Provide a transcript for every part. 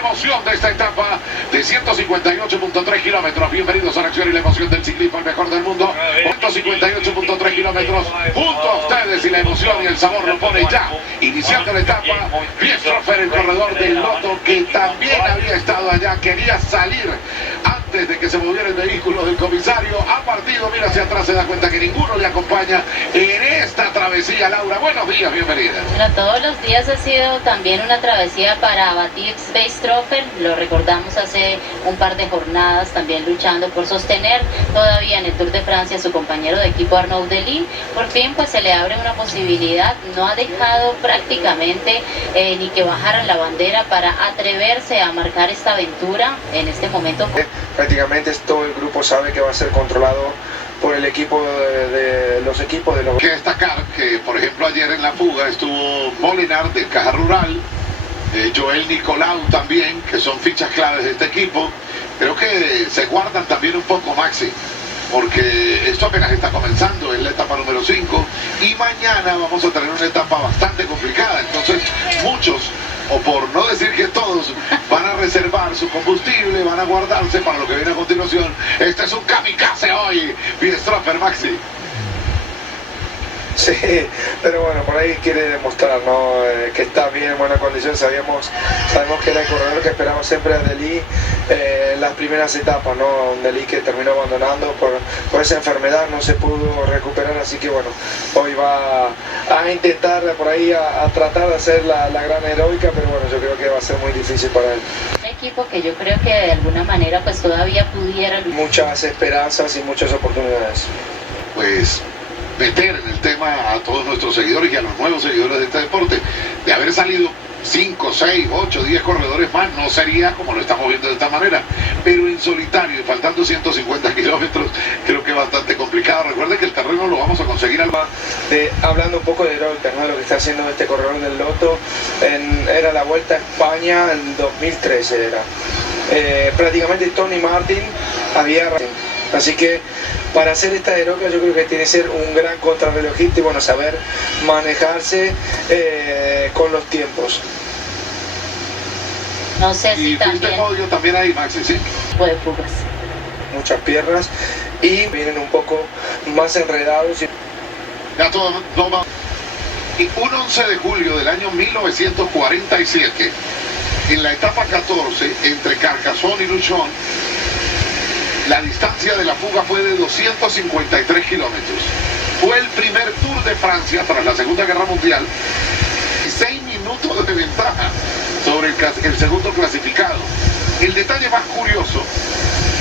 emoción de esta etapa de 158.3 kilómetros. Bienvenidos a la acción y la emoción del ciclismo, el mejor del mundo. 158.3 kilómetros junto a ustedes, y la emoción y el sabor lo pone ya. Iniciando la etapa, Christopher, el corredor del Lotto, que también había estado allá, quería salir antes de que se moviera el vehículo del comisario. Ha partido, mira hacia atrás, se da cuenta que ninguno le acompaña en esta travesía. Laura, buenos días, bienvenida. Bueno, todos los días ha sido también una travesía para Mathieu Weistrofer. Lo recordamos hace un par de jornadas, también luchando por sostener todavía en el Tour de Francia a su compañero de equipo Arnaud Delis. Por fin pues se le abre una posibilidad. No ha dejado prácticamente ni que bajaran la bandera para atreverse a marcar esta aventura en este momento. Prácticamente todo el grupo sabe que va a ser controlado por el equipo de los equipos de los... Que destacar que, por ejemplo, ayer en la fuga estuvo Molinar del Caja Rural, Joel Nicolau también, que son fichas claves de este equipo. Creo que se guardan también un poco, Maxi, porque esto apenas está comenzando, es la etapa número 5, y mañana vamos a tener una etapa bastante complicada. Entonces muchos, o por no decir que todos, van a reservar su combustible, van a guardarse para lo que viene a continuación. Este es un kamikaze hoy, Weistrofer, Maxi. Sí, pero bueno, por ahí quiere demostrar, ¿no? Que está bien en buena condición. Sabemos que era el corredor que esperamos siempre a Delis en las primeras etapas, ¿no? Delis que terminó abandonando por esa enfermedad, no se pudo recuperar, así que bueno, hoy va a intentar por ahí a tratar de hacer la gran heroica, pero bueno, yo creo que va a ser muy difícil para él. Un equipo que yo creo que de alguna manera pues todavía pudiera... Muchas esperanzas y muchas oportunidades. Pues meter en el tema a todos nuestros seguidores y a los nuevos seguidores de este deporte, de haber salido 5, 6, 8, 10 corredores más, no sería como lo estamos viendo de esta manera, pero en solitario, faltando 150 kilómetros, creo que es bastante complicado. Recuerden que el terreno lo vamos a conseguir al... Hablando un poco de heroica, ¿no? De lo que está haciendo este corredor del Lotto, era la Vuelta a España en 2013 era. Prácticamente Tony Martin había... Así que para hacer esta heroica yo creo que tiene que ser un gran contrarrelojista y bueno, saber manejarse con los tiempos. No sé si y también... podio también ahí, Maxi, ¿sí? Puede fugas. Muchas piernas y vienen un poco más enredados. Ya todo no va. Y un 11 de julio del año 1947, en la etapa 14, entre Carcassonne y Luchon, la distancia de la fuga fue de 253 kilómetros. Fue el primer Tour de Francia tras la Segunda Guerra Mundial. 6 minutos de ventaja sobre el segundo clasificado. El detalle más curioso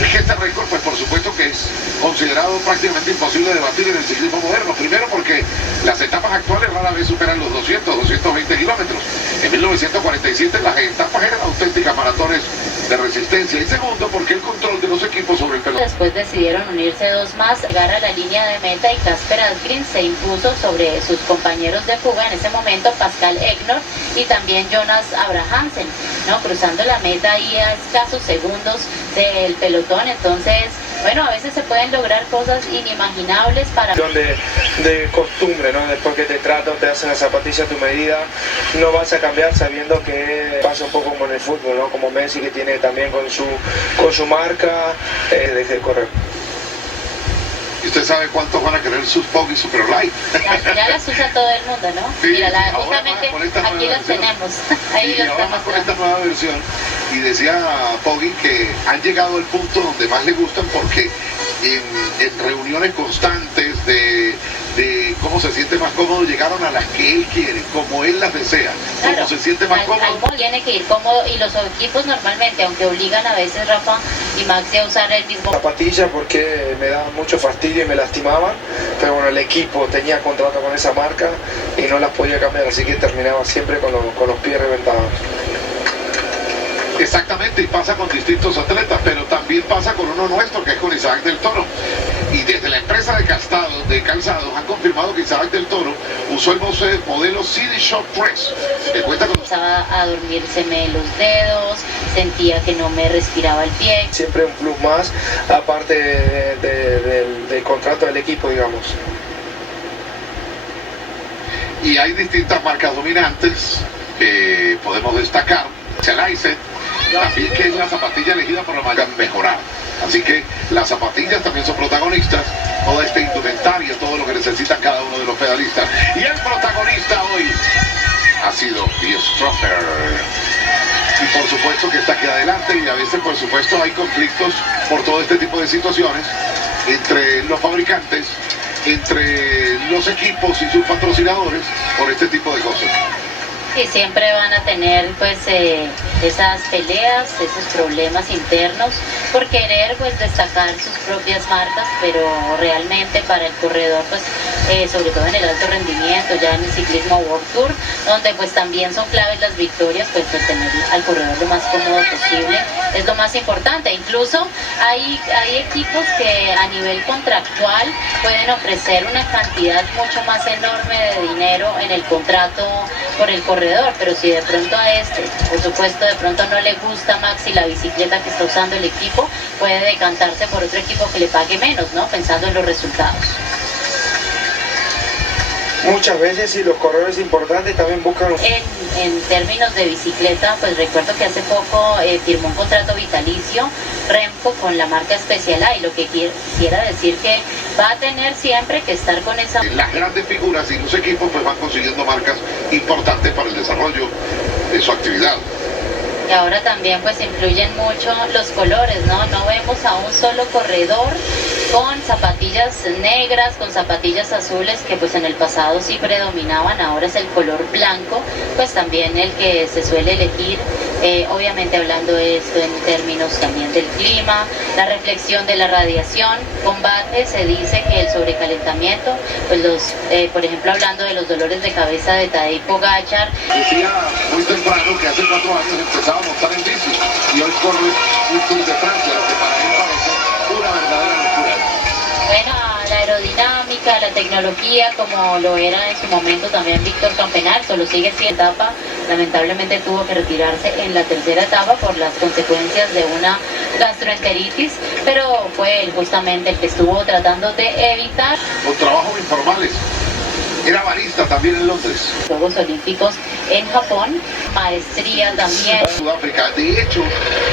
es que este récord, pues por supuesto que es considerado prácticamente imposible de batir en el ciclismo moderno. Primero porque las etapas actuales rara vez superan los 200, 220 kilómetros. En 1947 las etapas eran auténticas maratones de resistencia. Y segundo porque el control de los equipos sobre el pelotón. Después decidieron unirse dos más, llegar a la línea de meta, y Kasper Asgreen se impuso sobre sus compañeros de fuga en ese momento, Pascal Egnor y también Jonas Abrahamsen, ¿no? Cruzando la meta ahí a escasos segundos del pelotón. Entonces, bueno, a veces se pueden lograr cosas inimaginables para... De costumbre, ¿no? Después que te tratan, te hacen la zapatilla a tu medida, no vas a cambiar sabiendo que pasa un poco como en el fútbol, ¿no? Como Messi, que tiene también con su marca, deje de correr. ¿Y usted sabe cuántos van a querer sus Poggi Super Light? Ya las usa todo el mundo, ¿no? Sí, Mira, aquí justamente los tenemos. Ahí los tenemos. Con esta nueva versión. Y decía Poggi que han llegado al punto donde más le gustan porque en reuniones constantes de cómo se siente más cómodo, llegaron a las que él quiere, como él las desea, claro, como se siente más cómodo. Tiene que ir cómodo, y los equipos normalmente, aunque obligan a veces, Rafa y Maxi, a usar el mismo... Zapatilla porque me daban mucho fastidio y me lastimaban, pero bueno, el equipo tenía contrato con esa marca y no las podía cambiar, así que terminaba siempre con los pies reventados. Exactamente, y pasa con distintos atletas, pero también pasa con uno nuestro, que es con Isaac del Toro. Y desde la empresa de calzados han confirmado que Isaac del Toro usó el modelo CD Shop Press, que cuenta con... Empezaba a dormírseme los dedos, sentía que no me respiraba el pie. Siempre un plus más, aparte del contrato del equipo, digamos. Y hay distintas marcas dominantes que podemos destacar. Chalaise, también que es la zapatilla elegida por la marca mejorar. Así que las zapatillas también son protagonistas, toda esta indumentaria, todo lo que necesitan cada uno de los pedalistas. Y el protagonista hoy ha sido Die Stroher. Y por supuesto que está aquí adelante, y a veces por supuesto hay conflictos por todo este tipo de situaciones entre los fabricantes, entre los equipos y sus patrocinadores por este tipo de cosas. Y siempre van a tener pues esas peleas, esos problemas internos por querer pues destacar sus propias marcas, pero realmente para el corredor pues sobre todo en el alto rendimiento, ya en el ciclismo World Tour, donde pues también son claves las victorias, pues tener al corredor lo más cómodo posible es lo más importante. Incluso hay equipos que a nivel contractual pueden ofrecer una cantidad mucho más enorme de dinero en el contrato por el corredor, pero si de pronto a este, por supuesto, de pronto no le gusta Maxi la bicicleta que está usando el equipo, puede decantarse por otro equipo que le pague menos, ¿no? Pensando en los resultados. Muchas veces sí, los corredores importantes también buscan... En términos de bicicleta, pues recuerdo que hace poco firmó un contrato vitalicio Remco con la marca Special A, y lo que quisiera decir que va a tener siempre que estar con esa... Las grandes figuras y los equipos pues van consiguiendo marcas importantes para el desarrollo de su actividad. Y ahora también pues influyen mucho los colores, ¿no? No vemos a un solo corredor con zapatillas negras, con zapatillas azules, que pues en el pasado sí predominaban. Ahora es el color blanco, pues también el que se suele elegir, obviamente hablando de esto en términos también del clima, la reflexión de la radiación, combate. Se dice que el sobrecalentamiento, pues por ejemplo hablando de los dolores de cabeza de Tadej Pogačar. Decía muy temprano que hace 4 años empezaba a montar en bici y hoy corre un Tour de Francia, lo que para él parece una verdadera locura. Bueno, la aerodinámica, la tecnología, como lo era en su momento también Víctor Campenaerts, solo sigue siendo etapa. Lamentablemente tuvo que retirarse en la tercera etapa por las consecuencias de una gastroenteritis, pero fue él justamente el que estuvo tratando de evitar. Con trabajos informales. Era barista también en Londres. Juegos Olímpicos en Japón, maestría también. Sudáfrica, de hecho,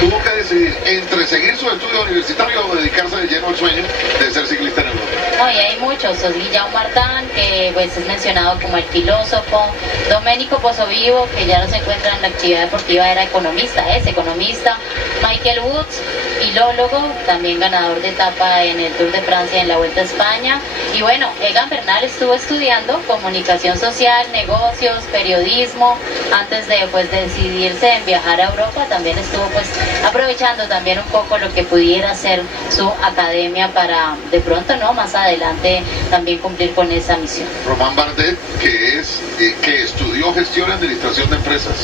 tuvo que decidir entre seguir sus estudios universitarios o dedicarse de lleno al sueño de ser ciclista en Europa. No, y hay muchos. Guillaume Martin, que pues es mencionado como el filósofo. Domenico Pozzovivo, que ya no se encuentra en la actividad deportiva, era economista, es economista. Michael Woods, filólogo, también ganador de etapa en el Tour de Francia y en la Vuelta a España. Y bueno, Egan Bernal estuvo estudiando comunicación social, negocios, periodismo, antes de pues decidirse en viajar a Europa. También estuvo pues aprovechando también un poco lo que pudiera ser su academia para de pronto, ¿no?, más adelante también cumplir con esa misión. Romain Bardet, que estudió gestión y administración de empresas.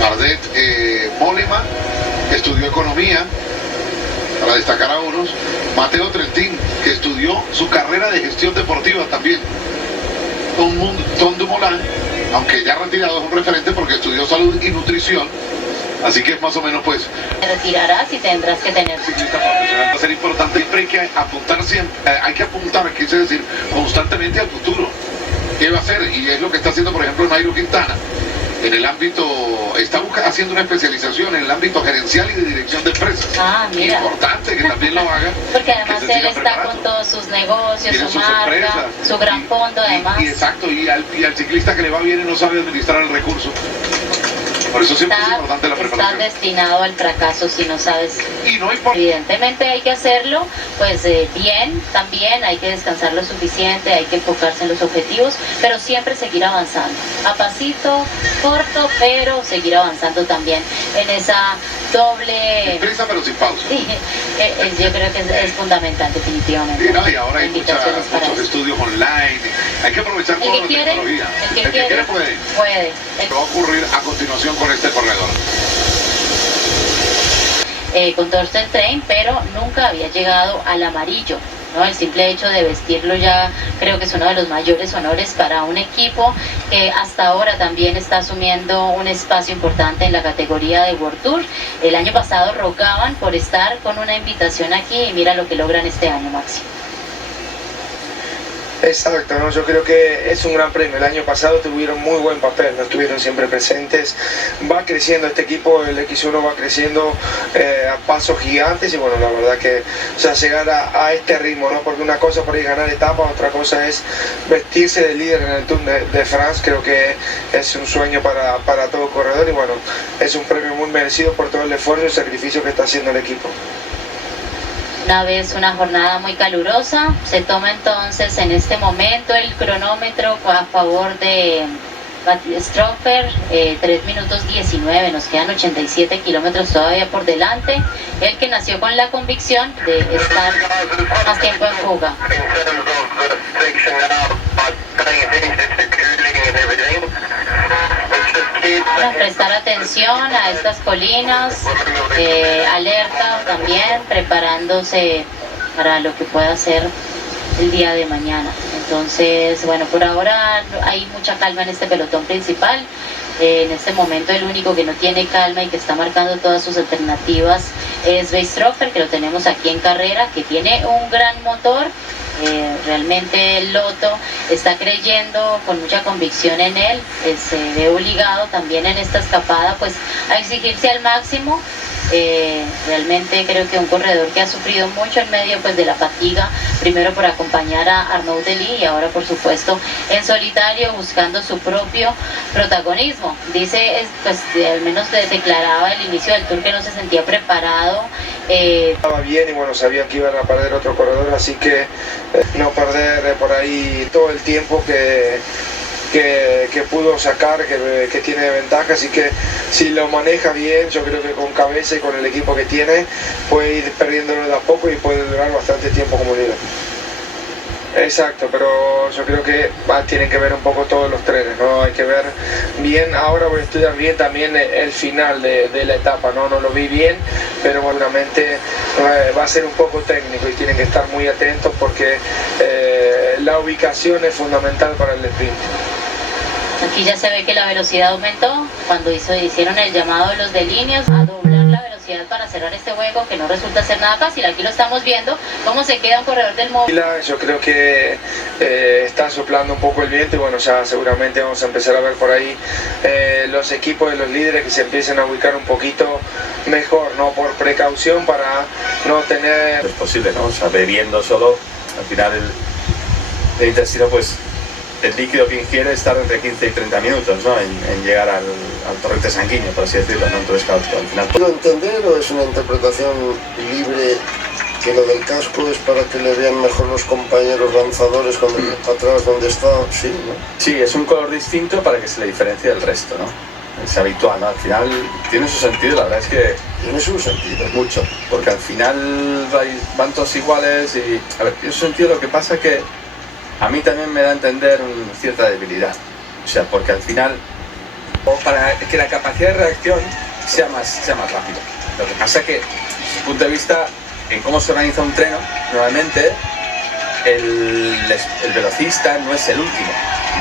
Bardet Mollema, que estudió economía, para destacar a unos. Matteo Trentin, que estudió su carrera de gestión deportiva también. Tom Dumoulin, aunque ya retirado, es un referente porque estudió salud y nutrición. Así que es más o menos pues... Te retirarás y tendrás que tener... Ciclista profesional va a ser importante. Siempre hay que apuntar, quise decir, constantemente al futuro. ¿Qué va a hacer? Y es lo que está haciendo, por ejemplo, Nairo Quintana. En el ámbito, está haciendo una especialización en el ámbito gerencial y de dirección de empresas. Ah, mira. Importante que también lo haga. Porque además él está con todos sus negocios, tiene su sus marca, empresas, su gran fondo además. Exacto, y al ciclista que le va bien y no sabe administrar el recurso. Por eso siempre es importante la preparación. Estás destinado al fracaso si no sabes. Y no importa. Evidentemente hay que hacerlo, pues bien, también hay que descansar lo suficiente, hay que enfocarse en los objetivos, pero siempre seguir avanzando. A pasito corto, pero seguir avanzando también en esa doble... Sin prisa, pero sin pausa. Sí, yo creo que es fundamental, definitivamente. Sí, no, y ahora hay muchos estudios online. Hay que aprovechar toda la tecnología. El que quiere puede. ¿Qué va a ocurrir a continuación con este corredor? Con Torsten Train, pero nunca había llegado al amarillo, ¿no? El simple hecho de vestirlo ya creo que es uno de los mayores honores para un equipo que hasta ahora también está asumiendo un espacio importante en la categoría de World Tour. El año pasado rogaban por estar con una invitación aquí y mira lo que logran este año, Maxi. Exacto, ¿no? Yo creo que es un gran premio. El año pasado tuvieron muy buen papel, no estuvieron siempre presentes. Va creciendo este equipo, el X1 va creciendo a pasos gigantes y bueno, la verdad que llegar a este ritmo, ¿no? Porque una cosa por ahí ganar etapas, otra cosa es vestirse de líder en el Tour de France. Creo que es un sueño para todo corredor y bueno, es un premio muy merecido por todo el esfuerzo y el sacrificio que está haciendo el equipo. Una vez una jornada muy calurosa, se toma entonces en este momento el cronómetro a favor de Stroffer, 3 minutos 19, nos quedan 87 kilómetros todavía por delante, el que nació con la convicción de estar más tiempo en fuga. Bueno, prestar atención a estas colinas, alerta también, preparándose para lo que pueda ser el día de mañana. Entonces, bueno, por ahora hay mucha calma en este pelotón principal. En este momento el único que no tiene calma y que está marcando todas sus alternativas es Weistroffer, que lo tenemos aquí en carrera, que tiene un gran motor. Realmente el Lotto está creyendo con mucha convicción en él, se ve obligado también en esta escapada pues a exigirse al máximo. Realmente creo que un corredor que ha sufrido mucho en medio pues de la fatiga, primero por acompañar a Arnaud Delis y ahora por supuesto en solitario buscando su propio protagonismo. Dice, pues al menos declaraba al inicio del Tour que no se sentía preparado. Estaba bien y bueno, sabían que iban a perder otro corredor, así que no perder por ahí todo el tiempo que pudo sacar, que tiene de ventaja, así que si lo maneja bien, yo creo que con cabeza y con el equipo que tiene, puede ir perdiéndolo de a poco y puede durar bastante tiempo como líder. Exacto, pero yo creo que tienen que ver un poco todos los trenes, ¿no? Hay que ver bien, ahora voy a estudiar bien también el final de la etapa, ¿no? No lo vi bien, pero seguramente va a ser un poco técnico y tienen que estar muy atentos porque la ubicación es fundamental para el sprint. Aquí ya se ve que la velocidad aumentó cuando hicieron el llamado de los delíneos a doblar la velocidad para cerrar este juego, que no resulta ser nada fácil. Aquí lo estamos viendo, cómo se queda un corredor del móvil. Yo creo que está soplando un poco el viento y bueno, ya seguramente vamos a empezar a ver por ahí los equipos de los líderes que se empiecen a ubicar un poquito mejor, ¿no? Por precaución para no tener... Es posible, ¿no? O sea, bebiendo solo, al final el intestino pues... El líquido que ingiere es estar entre 15 y 30 minutos, ¿no? en llegar al torrente sanguíneo, por así decirlo, ¿no? Entonces, claro, al final... ¿Puedo entender o es una interpretación libre que lo del casco es para que le vean mejor los compañeros lanzadores cuando vienen para atrás donde está? Sí, ¿no? Sí, es un color distinto para que se le diferencie del resto, ¿no? Es habitual, ¿no? Al final tiene su sentido, la verdad es que... Tiene su sentido. Mucho, porque al final van todos iguales y... A ver, tiene su sentido, lo que pasa es que a mí también me da a entender cierta debilidad, o sea, porque al final, para que la capacidad de reacción sea más rápida. Lo que pasa es que, desde su punto de vista, en cómo se organiza un treno, normalmente el velocista no es el último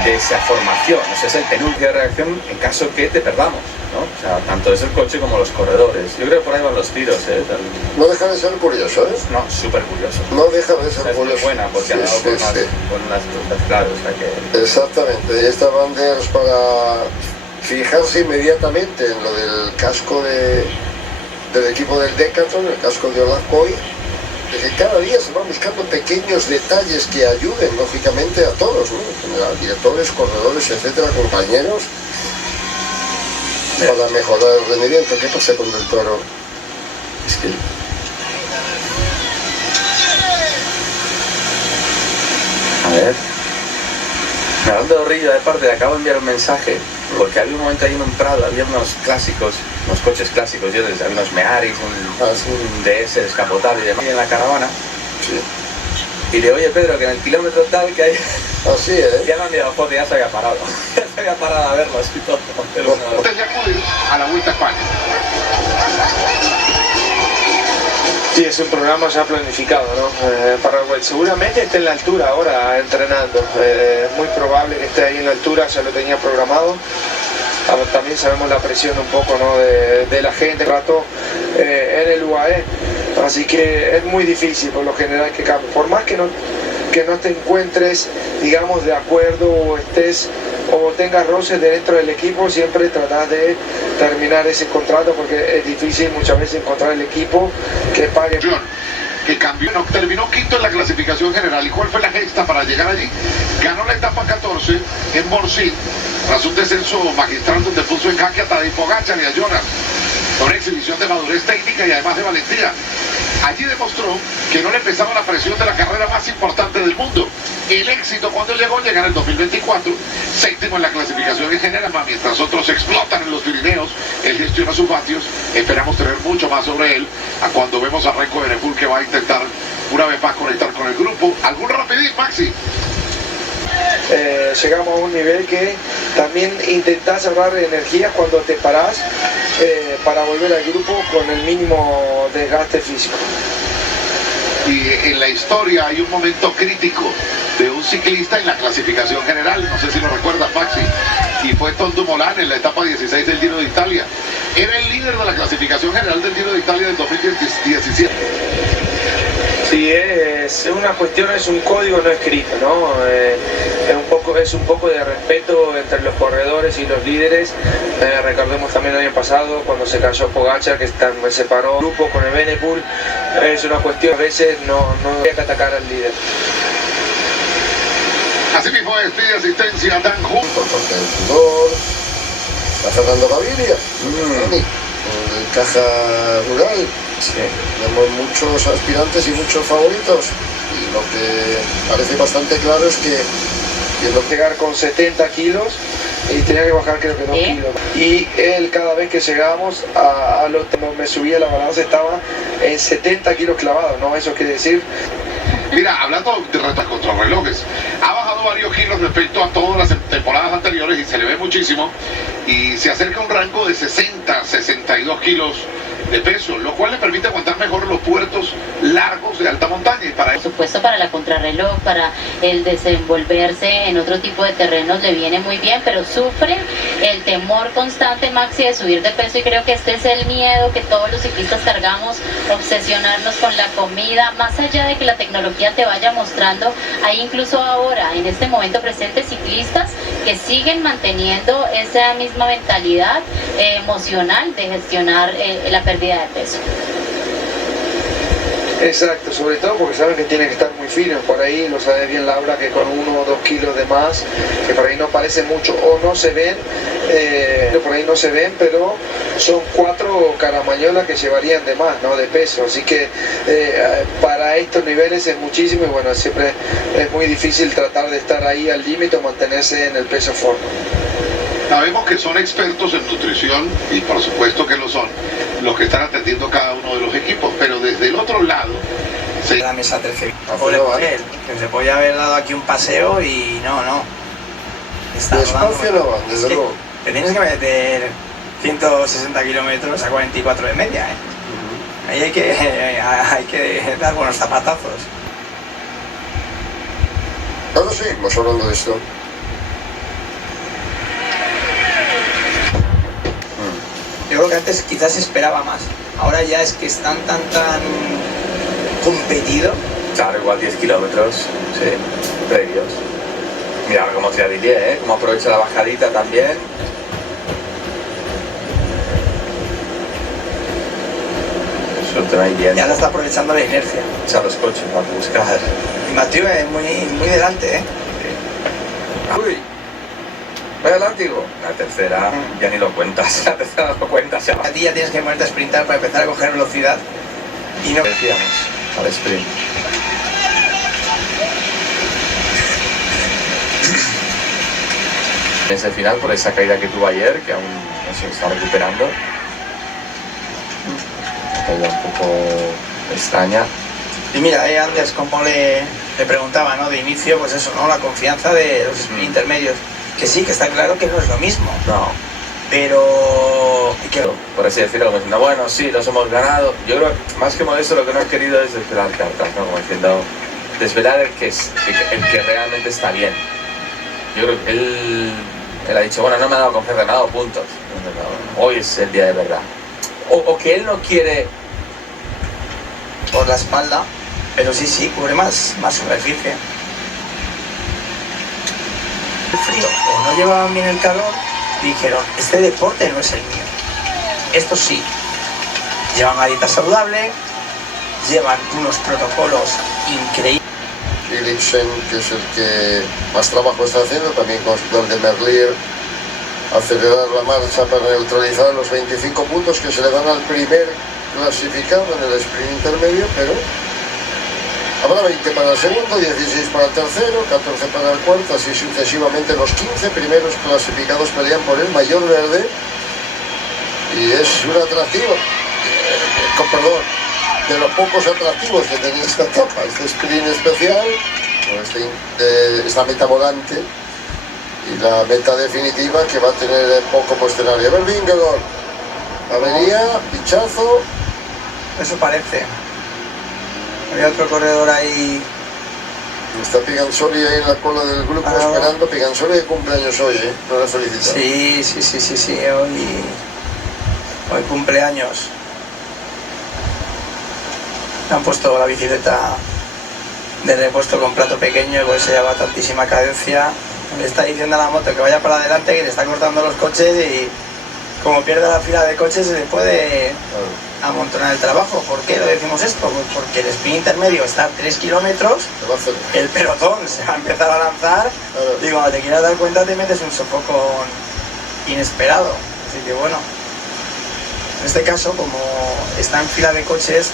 de esa formación, o sea, es el penúltimo de reacción en caso que te perdamos, ¿no? O sea, tanto es el coche como los corredores. Yo creo que por ahí van los tiros, No deja de ser curioso, ¿eh? No, súper curioso. No deja de ser curioso. Es muy buena, porque ha dado con unas frutas, claro, o sea que... Exactamente, y esta bandera es para fijarse inmediatamente en lo del casco del equipo del Decathlon, el casco de Olaf Koy, de que cada día se van buscando pequeños detalles que ayuden, lógicamente, a todos, ¿no? En general, directores, corredores, etcétera, compañeros, para mejorar el rendimiento. ¿Qué pasa con el Toro? Es que... A ver... Fernando Dorrillo, de parte, le acabo de enviar un mensaje, porque había un momento ahí en un prado, había unos clásicos, unos coches clásicos, había unos Mearis, un DS descapotable y demás, y en la caravana. Sí. Y le oye Pedro, que en el kilómetro tal que hay... Así, ¿eh? Ya me han enviado foto, ya se había parado. Ya se había parado a verlos y todo. Pero no... Antes de acudir a la Vuelta a España. Sí, es un programa ya planificado, ¿no? Para seguramente esté en la altura ahora entrenando. Es muy probable que esté ahí en la altura, ya lo tenía programado. También sabemos la presión un poco, ¿no? de la gente, rato en el UAE. Así que es muy difícil por lo general que cambie. Por más que que no te encuentres, digamos, de acuerdo o tengas roces dentro del equipo, siempre tratar de terminar ese contrato, porque es difícil muchas veces encontrar el equipo que pague. Que cambió, no, terminó quinto en la clasificación general. ¿Y cuál fue la gesta para llegar allí? Ganó la etapa 14 en Morsin, tras un descenso magistral donde puso en jaque a Tadej Pogačar y a Jonas, con una exhibición de madurez técnica y además de valentía. Allí demostró que no le pesaba la presión de la carrera más importante del mundo. El éxito cuando llegó, llegar en el 2024, séptimo en la clasificación en general, mientras otros explotan en los Pirineos, él gestiona sus vatios. Esperamos tener mucho más sobre él a cuando vemos a Remco Evenepoel, que va a intentar una vez más conectar con el grupo. ¿Algún rapidín, Maxi? Llegamos a un nivel que también intentás ahorrar energías cuando te parás para volver al grupo con el mínimo desgaste físico. Y en la historia hay un momento crítico de un ciclista en la clasificación general, no sé si lo recuerdas, Maxi, y fue Tom Dumoulin en la etapa 16 del Giro de Italia. Era el líder de la clasificación general del Giro de Italia del 2017. Sí, es una cuestión, es un código no escrito, ¿no? Es un poco de respeto entre los corredores y los líderes. Recordemos también el año pasado cuando se cayó Pogačar, que se separó el grupo con el Evenepoel. Es una cuestión, a veces no hay que atacar al líder. Así mismo despide asistencia Dan Hunt. Por parte del Sudor, a Fernando Gaviria, el Caja Rural. Sí. Tenemos muchos aspirantes y muchos favoritos, y lo que parece bastante claro es que Llegar con 70 kilos y tenía que bajar creo que 2 kilos. Y él, cada vez que llegábamos me subía la balanza, estaba en 70 kilos clavados, ¿no? Eso quiere decir... Mira, hablando de retas contra relojes, ha bajado varios kilos respecto a todas las temporadas anteriores y se le ve muchísimo, y se acerca a un rango de 60-62 kilos de peso, lo cual le permite aguantar mejor los puertos largos de alta montaña. Y para Por supuesto, para la contrarreloj, para el desenvolverse en otro tipo de terrenos le viene muy bien, pero sufre el temor constante, Maxi, de subir de peso, y creo que este es el miedo que todos los ciclistas cargamos, obsesionarnos con la comida, más allá de que la tecnología te vaya mostrando. Hay incluso ahora, en este momento presente, ciclistas que siguen manteniendo esa misma mentalidad emocional de gestionar la pérdida de peso. Exacto, sobre todo porque saben que tienen que estar muy finos. Por ahí lo sabe bien Laura, que con 1 o 2 kilos de más, que por ahí no parece mucho o no se ven, por ahí no se ven, pero son 4 caramañolas que llevarían de más, ¿no? De peso. Así que para estos niveles es muchísimo, y bueno, siempre es muy difícil tratar de estar ahí al límite o mantenerse en el peso forma. Sabemos que son expertos en nutrición, y por supuesto que lo son, los que están atendiendo cada uno de los equipos, pero desde el otro lado... La mesa 13. Pobre por él, que se podía haber dado aquí un paseo y no. Está despacio no van, desde luego. Te tienes que meter 160 kilómetros a 44 de media, Ahí hay que dar buenos zapatazos. Ahora seguimos hablando de esto. Yo creo que antes quizás se esperaba más. Ahora ya es que están tan competido. Claro, igual 10 kilómetros, sí, previos. Mira cómo triadiría, cómo aprovecha la bajadita también. Suelta ahí bien. Ya lo está aprovechando la inercia. Echa los coches para buscar. Y Mathieu es muy delante, Sí. Uy. ¿Vaya látigo? La tercera ya ni lo cuentas, la tercera no lo cuentas ya. A ti ya tienes que ponerte a sprintar para empezar a coger velocidad. Y no... Decíamos, al sprint. Ese final por esa caída que tuvo ayer, que aún no se está recuperando. Una caída un poco extraña. Y mira, Anders, como le preguntaba, ¿no? De inicio, pues eso, ¿no? La confianza de los intermedios. Que sí, que está claro que no es lo mismo. No. Pero... Por así decirlo, como diciendo, bueno, sí, los hemos ganado. Yo creo que más que Modesto lo que no ha querido es desvelar cartas, ¿no? Como diciendo, desvelar el que realmente está bien. Yo creo que él ha dicho, bueno, no me ha dado confianza, me ha dado puntos. Hoy es el día de verdad. O que él no quiere... Por la espalda, pero sí, cubre más superficie. el frío o no llevaban bien el calor y dijeron, este deporte no es el mío. Esto sí, llevan una dieta saludable, llevan unos protocolos increíbles. Philipsen, que es el que más trabajo está haciendo, también con el de Merlier, acelerar la marcha para neutralizar los 25 puntos que se le dan al primer clasificado en el sprint intermedio, pero habrá 20 para el segundo, 16 para el tercero, 14 para el cuarto, así sucesivamente. Los 15 primeros clasificados pelean por el mayor verde y es un atractivo, de los pocos atractivos que tenía esta etapa, este sprint especial, esta meta volante y la meta definitiva que va a tener poco posterior. A ver, Vingegaard, avería, pinchazo. Eso parece. Había otro corredor ahí. Está Pigansoli ahí en la cola del grupo esperando. Pigansoli de cumpleaños hoy, ¿eh? No le felicito. Sí, hoy cumpleaños. Han puesto la bicicleta de repuesto con plato pequeño y por eso lleva tantísima cadencia. Le está diciendo a la moto que vaya para adelante, que le está cortando los coches y como pierde la fila de coches se le puede amontonar el trabajo. ¿Por qué lo decimos esto? Pues porque el sprint intermedio está a 3 kilómetros, el pelotón se va a empezar a lanzar y cuando te quieras dar cuenta te metes un sofocón inesperado. Así que bueno, en este caso como está en fila de coches,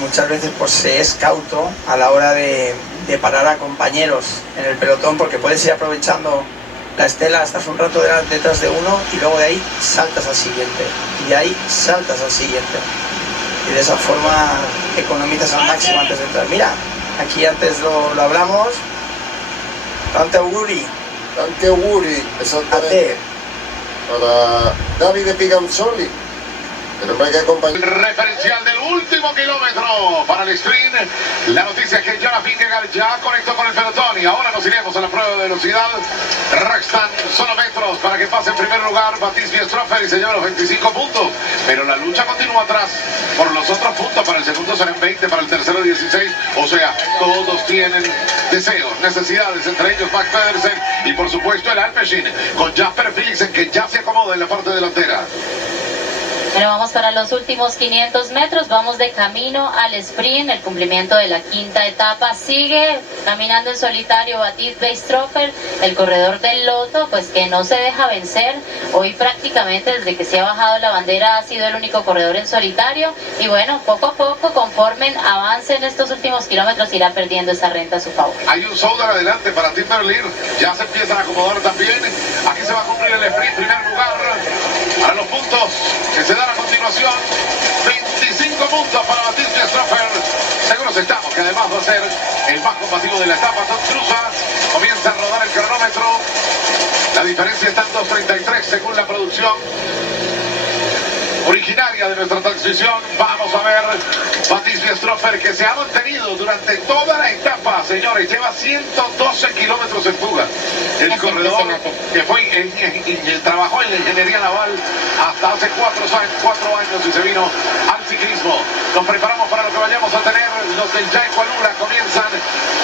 muchas veces pues se es cauto a la hora de parar a compañeros en el pelotón, porque puedes ir aprovechando la estela, estás un rato detrás de uno y luego de ahí saltas al siguiente y de ahí saltas al siguiente y de esa forma economizas al máximo antes de entrar. Mira, aquí antes lo hablamos, Tante auguri, exactamente, para Davide Pigansoli. Pero no hay que acompañar. El referencial del último kilómetro para el sprint. La noticia es que Jonas Vingegaard ya conectó con el pelotón y ahora nos iremos a la prueba de velocidad. Restan solo metros para que pase en primer lugar Baptiste Biestroffer y se lleve los 25 puntos. Pero la lucha continúa atrás por los otros puntos. Para el segundo serán 20, para el tercero 16. O sea, todos tienen deseos, necesidades, entre ellos Max Pedersen y por supuesto el Alpecin con Jasper Philipsen, que ya se acomoda en la parte delantera. Bueno, vamos para los últimos 500 metros, vamos de camino al sprint, el cumplimiento de la quinta etapa. Sigue caminando en solitario Baptiste Biestroffer, el corredor del Lotto, pues que no se deja vencer. Hoy prácticamente desde que se ha bajado la bandera ha sido el único corredor en solitario. Y bueno, poco a poco, conforme avance en estos últimos kilómetros, irá perdiendo esa renta a su favor. Hay un Soudal adelante para Tim Merlier, ya se empiezan a acomodar también. Aquí se va a cumplir el sprint, primer lugar para los puntos que se dan a continuación. 25 puntos para Baptiste Biestroffer. Seguros estamos que además va a ser el más combativo de la etapa. Tom Cruza comienza a rodar el cronómetro. La diferencia está en 2:33 según la producción originaria de nuestra transmisión. Vamos a ver Baptiste Biestroffer, que se ha mantenido durante toda la etapa, señores. Lleva 112 kilómetros en fuga. El corredor que fue trabajó en la ingeniería naval hasta hace 4 años y se vino al ciclismo. Nos preparamos para lo que vayamos a tener. Los del Jaiko Alura comienzan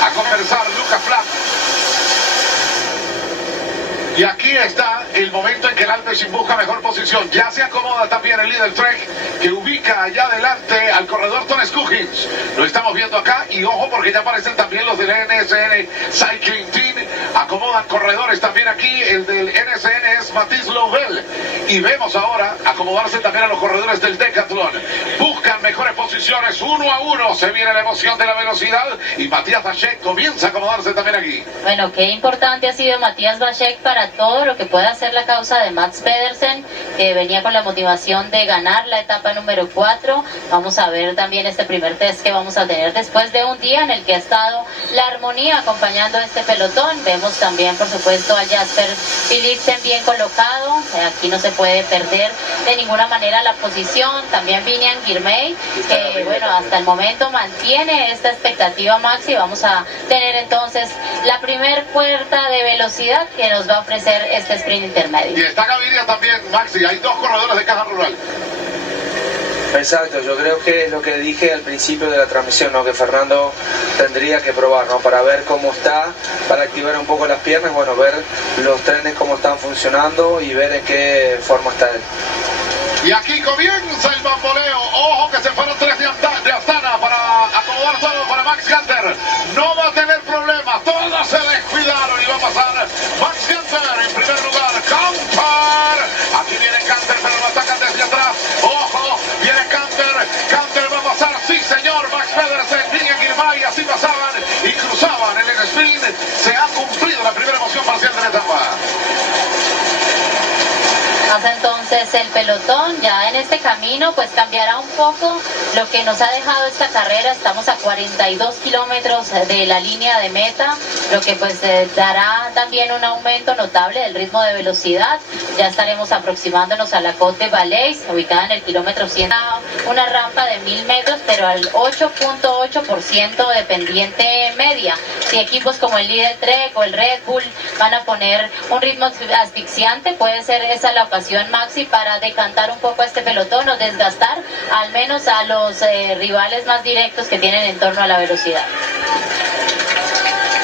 a conversar. Lucas Flack. Y aquí está el momento en que el Alpecin busca mejor posición. Ya se acomoda también el líder Trek, que ubica allá adelante al corredor Tom Skujins. Lo estamos viendo acá y ojo porque ya aparecen también los del NSN Cycling Team. Acomodan corredores también aquí. El del NSN es Mathis Loubel. Y vemos ahora acomodarse también a los corredores del Decathlon. Buscan mejores posiciones 1 a 1. Se viene la emoción de la velocidad y Matías Bachek comienza a acomodarse también aquí. Bueno, qué importante ha sido Matías Bachek para todo lo que pueda hacer la causa de Max Pedersen, que venía con la motivación de ganar la etapa número 4. Vamos a ver también este primer test que vamos a tener después de un día en el que ha estado la armonía acompañando este pelotón. Vemos también, por supuesto, a Jasper Philipsen bien colocado. Aquí no se puede perder de ninguna manera la posición. También Vinian Girmay, que bueno, hasta el momento mantiene esta expectativa Maxi. Vamos a tener entonces la primer puerta de velocidad que nos va a ofrecer este sprint intermedio. Y está Gaviria también, Maxi. Hay 2 corredores de Caja Rural. Exacto, yo creo que es lo que dije al principio de la transmisión, ¿no? Que Fernando tendría que probar, ¿no? Para ver cómo está, para activar un poco las piernas, bueno, ver los trenes cómo están funcionando y ver en qué forma está él. Y aquí comienza el bamboleo. Ojo que se fueron 3 de Astana para acomodar todo para Max Canter. No va a tener problemas. Todos se descuidaron y va a pasar Max Canter en primer lugar. Canter. Aquí viene Canter, pero lo atacan desde atrás. Ojo, viene Canter. Canter va a pasar. Sí, señor. Max Pedersen, Vivian Girmay, así pasaban y cruzaban en el sprint. Se ha cumplido la primera emoción parcial de la etapa. Pasa entonces el pelotón, ya en este camino pues cambiará un poco lo que nos ha dejado esta carrera. Estamos a 42 kilómetros de la línea de meta, lo que pues dará también un aumento notable del ritmo de velocidad. Ya estaremos aproximándonos a la Côte de Valais, ubicada en el kilómetro 100, una rampa de 1000 metros, pero al 8.8% de pendiente media. Si equipos como el Lidl Trek o el Red Bull van a poner un ritmo asfixiante, puede ser esa la ocasión, Maxi, para decantar un poco a este pelotón o desgastar al menos a los rivales más directos que tienen en torno a la velocidad.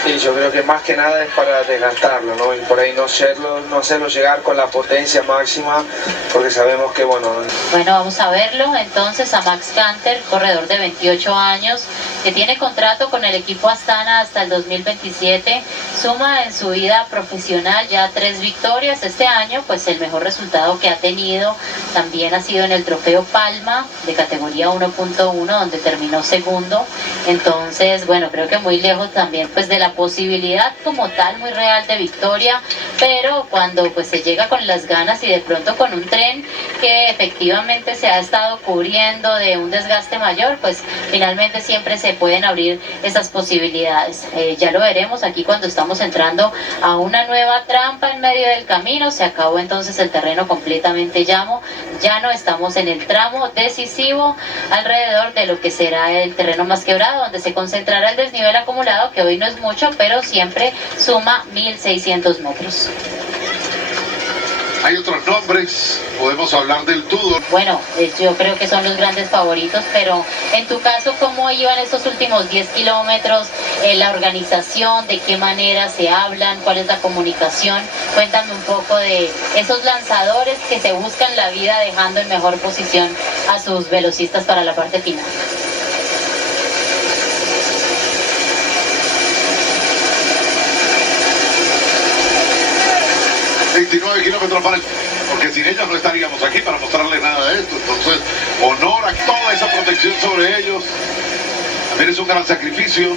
Y yo creo que más que nada es para desgastarlo, ¿no? Y por ahí no hacerlo llegar con la potencia máxima, porque sabemos que, bueno... Bueno, vamos a verlo entonces a Max Canter, corredor de 28 años, que tiene contrato con el equipo Astana hasta el 2027, suma en su vida profesional ya 3 victorias. Este año, pues el mejor resultado que ha tenido también ha sido en el Trofeo Palma de categoría 1.1, donde terminó segundo. Entonces, bueno, creo que muy lejos también pues de la posibilidad como tal muy real de victoria, pero cuando pues se llega con las ganas y de pronto con un tren que efectivamente se ha estado cubriendo de un desgaste mayor, pues finalmente siempre se pueden abrir esas posibilidades. Ya lo veremos aquí cuando estamos entrando a una nueva trampa en medio del camino. Se acabó entonces el terreno completamente llano, estamos en el tramo decisivo alrededor de lo que será el terreno más quebrado, donde se concentrará el desnivel acumulado, que hoy no es mucho, pero siempre suma 1600 metros. Hay otros nombres, podemos hablar del Tudor. Bueno, yo creo que son los grandes favoritos, pero en tu caso, ¿cómo iban estos últimos 10 kilómetros? La organización, ¿de qué manera se hablan? ¿Cuál es la comunicación? Cuéntame un poco de esos lanzadores que se buscan la vida dejando en mejor posición a sus velocistas para la parte final. 29 kilómetros para el... Porque sin ellos no estaríamos aquí para mostrarles nada de esto. Entonces, honor a toda esa protección sobre ellos. También es un gran sacrificio.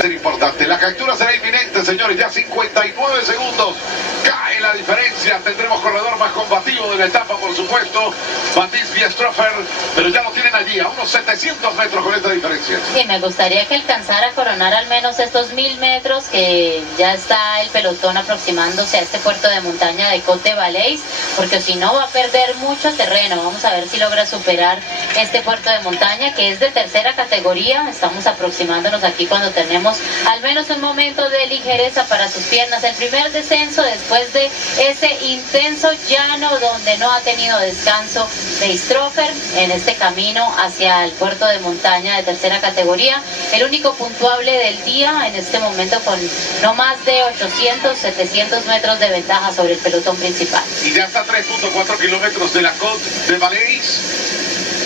Ser importante. La captura será inminente, señores. Ya 59 segundos. Cae la diferencia. Tendremos corredor más combativo de la etapa, por supuesto. Mathies Biestroffer. Pero ya lo tienen allí, a unos 700 metros con esta diferencia. Sí, me gustaría que alcanzara a coronar al menos estos 1000 metros, que ya está el pelotón aproximándose a este puerto de montaña de Côte de Valais, porque si no va a perder mucho terreno. Vamos a ver si logra superar este puerto de montaña, que es de tercera categoría. Estamos aproximándonos aquí cuando tenemos al menos un momento de ligereza para sus piernas. El primer descenso después de ese intenso llano donde no ha tenido descanso Biestroffer en este camino hacia el puerto de montaña de tercera categoría. El único puntuable del día en este momento, con no más de 800, 700 metros de ventaja sobre el pelotón principal. Y ya está a 3.4 kilómetros de la Côte de Valais.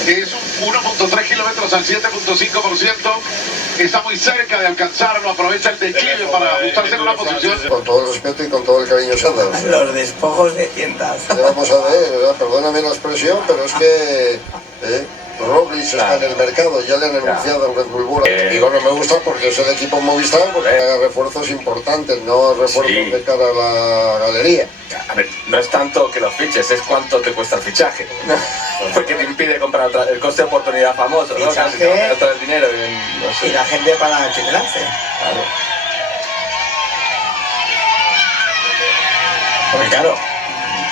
Es un 1.3 kilómetros al 7.5%. Está muy cerca de alcanzarlo. Aprovecha el declive para ajustarse en una posición. Con todo el respeto y con todo el cariño, Sandra. Los despojos de tiendas. Vamos a ver, ¿verdad? Perdóname la expresión, pero es que Roglic está en el mercado, ya le han anunciado al Red Bull Bora. Digo, no me gusta porque es el equipo Movistar, porque haga refuerzos importantes, no refuerzos de cara a la galería. A ver, no es tanto que los fiches, es cuánto te cuesta el fichaje. Porque te impide comprar el coste de oportunidad famoso, ¿no? Casi te va a gastar el dinero no sé. Y la gente para que te lance. Claro. Porque claro,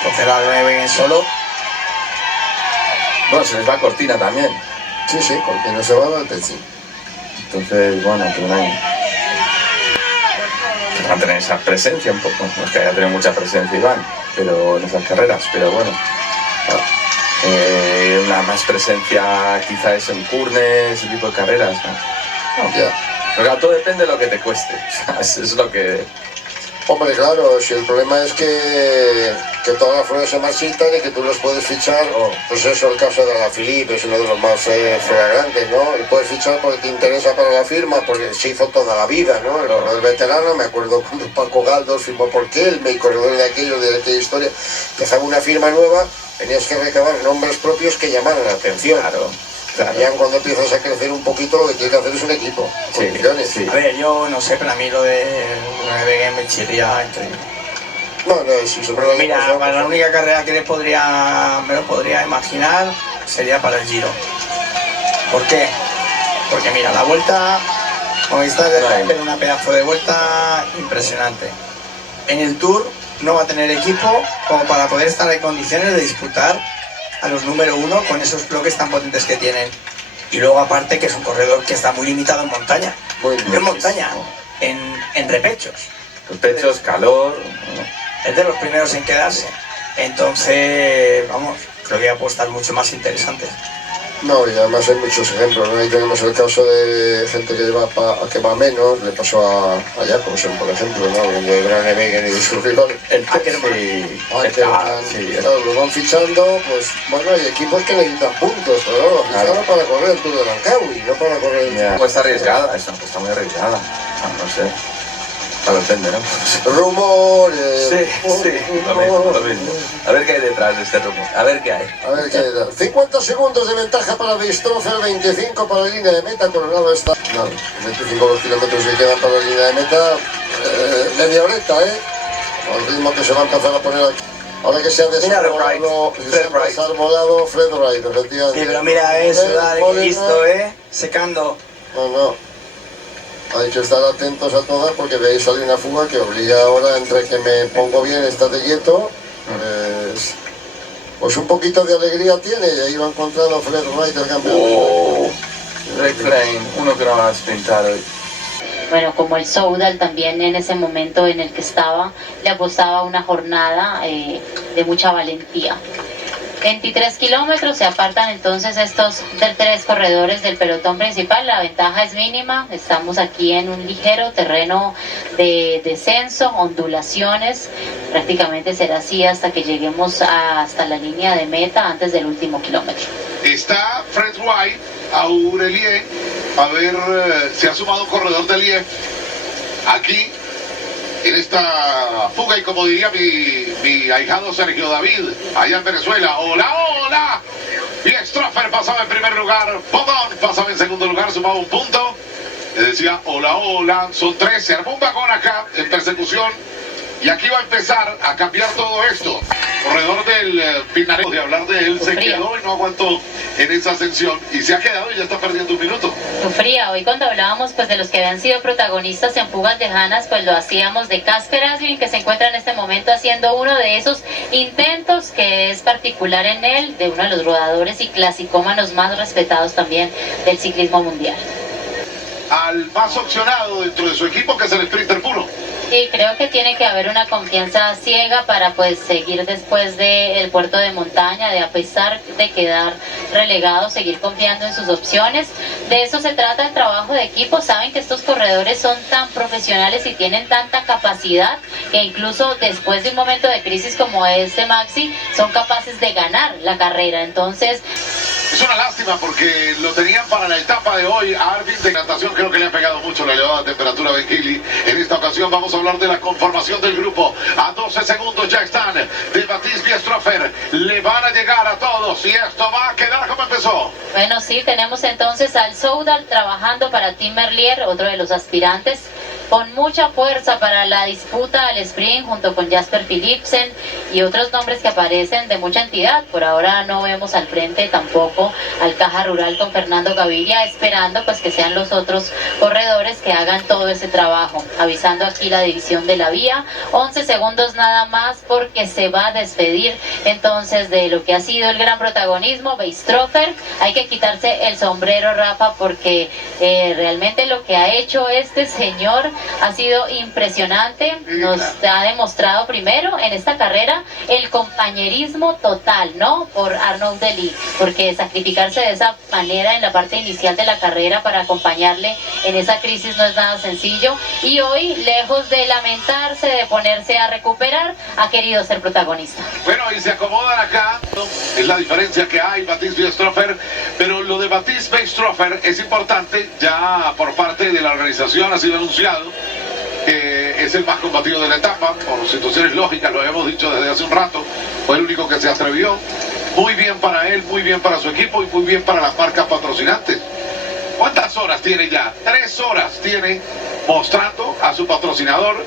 coger a Greven solo. Bueno, se les va Cortina también. Sí, Cortina se va al Pezzi. Entonces, bueno, van a tener esa presencia un poco. No es que haya tenido mucha presencia Iván, pero en esas carreras, pero bueno. Claro. una más presencia quizás en Kurne, ese tipo de carreras, ¿no? No. Ya. Pero claro, todo depende de lo que te cueste. Eso es lo que... Hombre, claro, si el problema es que todas las flores se marchitan y que tú los puedes fichar, pues eso, el caso de Alaphilippe es uno de los más flagrantes, ¿no? Y puedes fichar porque te interesa para la firma, porque se hizo toda la vida, ¿no? El corredor veterano, me acuerdo cuando Paco Galdos firmó por Kelme y corredor de aquella historia, dejaba una firma nueva, tenías que recabar nombres propios que llamaran la atención. Claro. Ya cuando empiezas a crecer un poquito, lo que tienes que hacer es un equipo, con millones. Sí. A ver, yo no sé, pero a mí lo de BG me chirría increíble. No, si siempre lo Mira, digo, para la única carrera que me lo podría imaginar sería para el Giro. ¿Por qué? Porque mira, la vuelta, como está de una pedazo de vuelta impresionante. En el Tour no va a tener equipo como para poder estar en condiciones de disputar a los número uno con esos bloques tan potentes que tienen. Y luego aparte que es un corredor que está muy limitado en montaña. En montaña, en repechos. Repechos, calor... Es de los primeros en quedarse. Entonces, vamos, creo que hay apuestas mucho más interesantes. No, y además hay muchos ejemplos, ¿no? Ahí tenemos el caso de gente que va menos, le pasó a Jacobsen, por ejemplo, ¿no? De Groenewegen y de su rival. El Claro, lo van fichando, pues bueno, hay equipos que necesitan puntos, pero lo ficharon para correr el Tour de Langkawi, no para correr el Tour. Pues está arriesgada, está muy arriesgada. No sé. Claro, depende, ¿no? Rumores. Sí, lo mismo. A ver qué hay detrás de este rumor. A ver qué hay. 50 segundos de ventaja para Bistoffer, 25 para la línea de meta. Coronado está. No, 25 los kilómetros que quedan para la línea de meta. Media horita, el ritmo que se va a empezar a poner aquí. Ahora que se ha desarbolado Fred Wright, efectivamente. Sí, pero mira eso, dale, listo, secando. No. Hay que estar atentos a todas porque veis salir una fuga que obliga ahora, entre que me pongo bien, estate quieto, pues un poquito de alegría tiene, y ahí va encontrando Fred Wright, el campeón. Rick Flame, uno que no va a sprintar hoy. Bueno, como el Soudal también en ese momento en el que estaba, le apostaba una jornada de mucha valentía. 23 kilómetros, se apartan entonces estos tres corredores del pelotón principal, la ventaja es mínima, estamos aquí en un ligero terreno de descenso, ondulaciones, prácticamente será así hasta que lleguemos hasta la línea de meta antes del último kilómetro. Está Fred Wright, Aurelien, a ver, se ha sumado un corredor de Lief, aquí, en esta fuga, y como diría mi ahijado Sergio David, allá en Venezuela, ¡hola! Biestroffer pasaba en primer lugar, Podón pasaba en segundo lugar, sumaba un punto, le decía ¡hola! Son tres, se armó un vagón acá en persecución, y aquí va a empezar a cambiar todo esto. Corredor del Pinarejo, de hablar de él, se quedó y no aguantó en esa ascensión y se ha quedado y ya está perdiendo un minuto. Sufría, hoy cuando hablábamos pues de los que habían sido protagonistas en fugas lejanas, pues lo hacíamos de Casper Asgreen, que se encuentra en este momento haciendo uno de esos intentos que es particular en él, de uno de los rodadores y clasicómanos más respetados también del ciclismo mundial. Al más opcionado dentro de su equipo, que es el sprinter puro. Sí, creo que tiene que haber una confianza ciega para pues seguir después del puerto de montaña, de a pesar de quedar relegado, seguir confiando en sus opciones. De eso se trata el trabajo de equipo. Saben que estos corredores son tan profesionales y tienen tanta capacidad que incluso después de un momento de crisis como este Maxi, son capaces de ganar la carrera. Entonces... Es una lástima porque lo tenían para la etapa de hoy. A Arvin de natación creo que le ha pegado mucho la elevada temperatura a Ben Healy. En esta ocasión vamos a hablar de la conformación del grupo. A 12 segundos ya están de Baptiste Biestroffer. Le van a llegar a todos y esto va a quedar como empezó. Bueno, sí, tenemos entonces al Soudal trabajando para Tim Merlier, otro de los aspirantes, con mucha fuerza para la disputa al sprint junto con Jasper Philipsen y otros nombres que aparecen de mucha entidad. Por ahora no vemos al frente tampoco al Caja Rural con Fernando Gaviria, esperando pues que sean los otros corredores que hagan todo ese trabajo. Avisando aquí la división de la vía, 11 segundos nada más porque se va a despedir entonces de lo que ha sido el gran protagonismo, Biestroffer. Hay que quitarse el sombrero, Rafa, porque realmente lo que ha hecho este señor ha sido impresionante, nos ha demostrado primero en esta carrera el compañerismo total, ¿no? Por Arnaud Delis, porque sacrificarse de esa manera en la parte inicial de la carrera para acompañarle en esa crisis no es nada sencillo, y hoy, lejos de lamentarse, de ponerse a recuperar, ha querido ser protagonista. Bueno, y se acomodan acá, es la diferencia que hay, Baptiste Weishofer, pero lo de Baptiste Weishofer es importante, ya por parte de la organización ha sido anunciado que es el más combativo de la etapa, por situaciones lógicas, lo habíamos dicho desde hace un rato, fue el único que se atrevió. Muy bien para él, muy bien para su equipo y muy bien para las marcas patrocinantes. ¿Cuántas horas tiene ya? 3 horas tiene mostrando a su patrocinador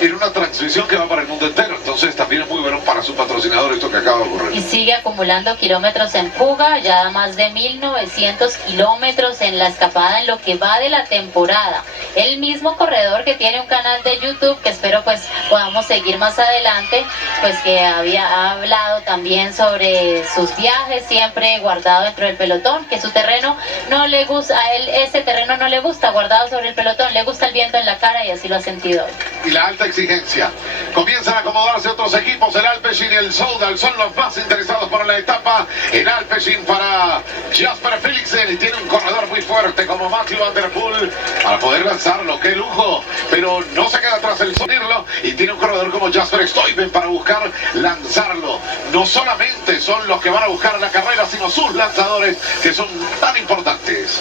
en una transmisión que va para el mundo entero. Entonces también es muy bueno para su patrocinador esto que acaba de ocurrir. Y sigue acumulando kilómetros en fuga, ya más de 1900 kilómetros en la escapada en lo que va de la temporada. El mismo corredor que tiene un canal de YouTube, que espero pues podamos seguir más adelante, pues que ha hablado también sobre sus viajes, siempre guardado dentro del pelotón, que su terreno no le gusta, a él ese terreno no le gusta, guardado sobre el pelotón, le gusta el viento en la cara y así lo ha sentido hoy. Y la alta exigencia. Comienzan a acomodarse otros equipos, el Alpecin y el Soudal son los más interesados por la etapa. El Alpecin para Jasper Philipsen, y tiene un corredor muy fuerte como Mathieu van der Poel para poder lanzarlo, qué lujo, pero no se queda atrás el sonirlo, y tiene un corredor como Jasper Stuyven para buscar lanzarlo. No solamente son los que van a buscar la carrera, sino sus lanzadores, que son tan importantes.